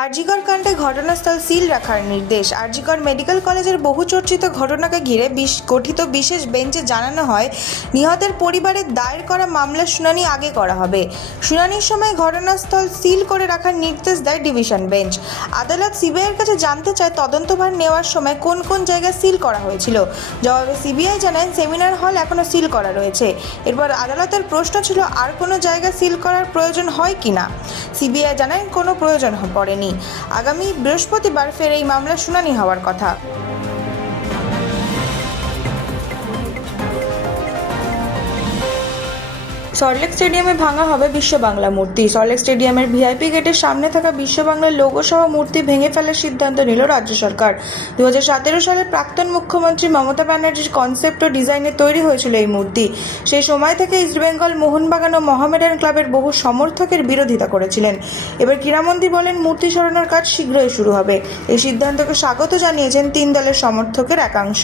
আরজিকর কাণ্ডে ঘটনাস্থল সিল রাখার নির্দেশ। আরজিকর মেডিকেল কলেজের বহুচর্চিত ঘটনাকে ঘিরে গঠিত বিশেষ বেঞ্চে জানানো হয়, নিহতের পরিবারের দায়ের করা মামলার শুনানি আগে করা হবে। শুনানির সময় ঘটনাস্থল সিল করে রাখার নির্দেশ দেয় ডিভিশন বেঞ্চ। আদালত সিবিআইয়ের কাছে জানতে চায় তদন্তভার নেওয়ার সময় কোন কোন জায়গা সিল করা হয়েছিল। জবাবে সিবিআই জানায় সেমিনার হল এখনও সিল করা রয়েছে। এরপর আদালতের প্রশ্ন ছিল আর কোনো জায়গা সিল করার প্রয়োজন হয় কিনা। সিবিআই জানায় কোনো প্রয়োজন পড়েনি। আগামী বৃহস্পতিবার ফের এই মামলার শুনানি হওয়ার কথা। সল্টলেক স্টেডিয়ামে ভাঙা হবে বিশ্ব বাংলা মূর্তি। সল্টলেক স্টেডিয়ামের ভিআইপি গেটের সামনে থাকা বিশ্ব বাংলার লোগো সহ মূর্তি ভেঙে ফেলার সিদ্ধান্ত নিল রাজ্য সরকার। 2017 সালে প্রাক্তন মুখ্যমন্ত্রী মমতা ব্যানার্জির কনসেপ্ট ও ডিজাইনে তৈরি হয়েছিল এই মূর্তি। সেই সময় থেকে ইস্টবেঙ্গল, মোহনবাগান ও মোহামেডান ক্লাবের বহু সমর্থকের বিরোধিতা করেছিলেন। এবার ক্রীড়ামন্ত্রী বলেন, মূর্তি সরানোর কাজ শীঘ্রই শুরু হবে। এই সিদ্ধান্তকে স্বাগত জানিয়েছেন 3 দলের সমর্থকের একাংশ।